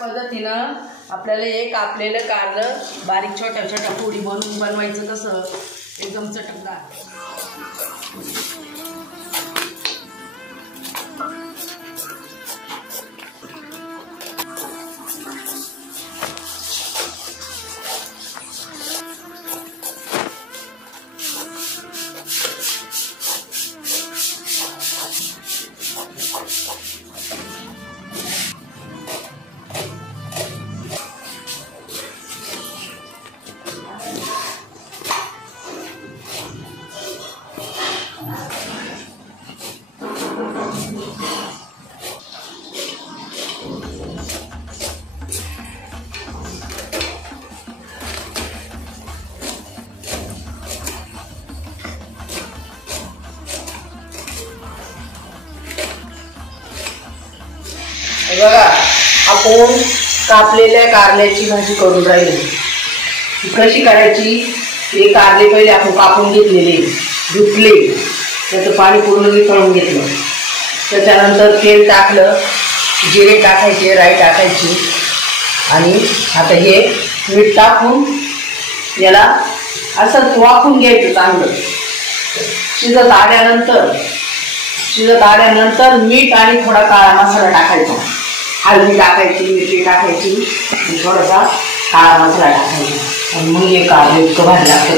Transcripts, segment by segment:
पद्धतीनं आपल्याला एक कापलेलं कारलं बारीक छोट्या छोट्या पोळी बनवायचं कसं एकदम चटकदार। बघा आपण कापलेल्या कारल्याची भाजी करून राहिली। कशी करायची? हे कारले पहिले आपण कापून घेतलेले, धुतले, त्याचं पाणी पूर्ण वितळून घेतलं, त्याच्यानंतर तेल टाकलं, जिरे टाकायचे, राई टाकायची आणि आता हे मीठ टाकून याला असं वाफून घ्यायचं चांगलं। शिजत आल्यानंतर मीठ आणि थोडा काळा मसाला टाकायचा, हळदी टाकायची, मिरची टाकायची आणि थोडासा काळा मसाला टाकायचा आणि मग हे कारले इतकं भारी लागतं।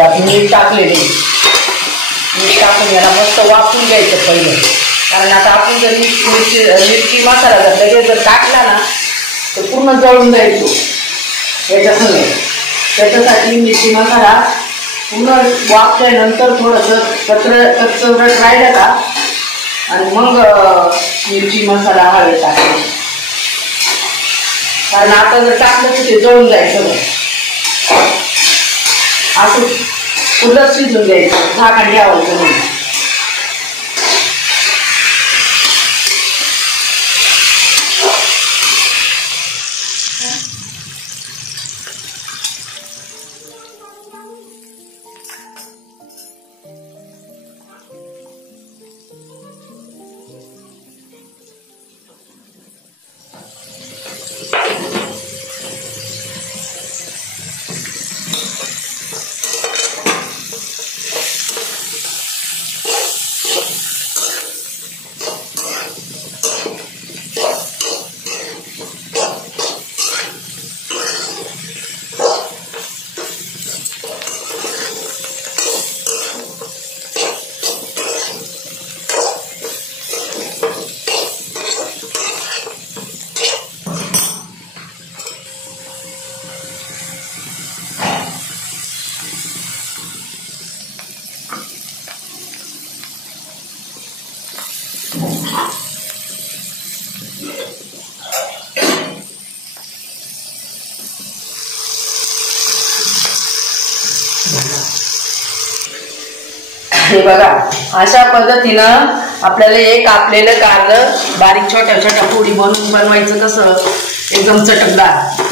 आपण मीठ टाकलेले, मीठ टाकून याला मस्त वाफून घ्यायचं पहिलं, कारण आता आपण जर मिरची मसाला जर लगेच जर टाकला ना तर पूर्ण जळून जायचो याच्यासमोर। त्याच्यासाठी मिरची मसाला पूर्ण वाफल्यानंतर थोडंसं कच्चरट राहिलं का आणि मग मिरची मसाला हळद टाकायची, कारण आता जर टाकलं तर ते जळून जायचं। असं पुढं शिजून द्यायचं, झाकण ठेवायचं नाही। हे बघा अशा पद्धतीनं आपल्याला एक कापलेलं कारलं बारीक छोट्या छोट्या पोळी बनवायचं कसं एकदम चटकदार,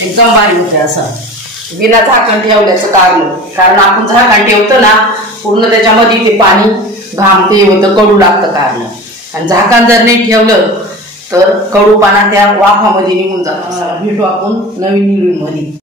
एकदम भारी होते। असं बिना झाकण ठेवल्याचं कारलं, कारण आपण झाकण ठेवतो ना पूर्ण त्याच्यामध्ये ते पाणी घाम ते होतं, कडू लागतं कारलं, आणि झाकण जर नाही ठेवलं तर कडूपणा त्या वाफामध्ये निघून जातो। भेटू आपण नवीन व्हिडिओ मध्ये।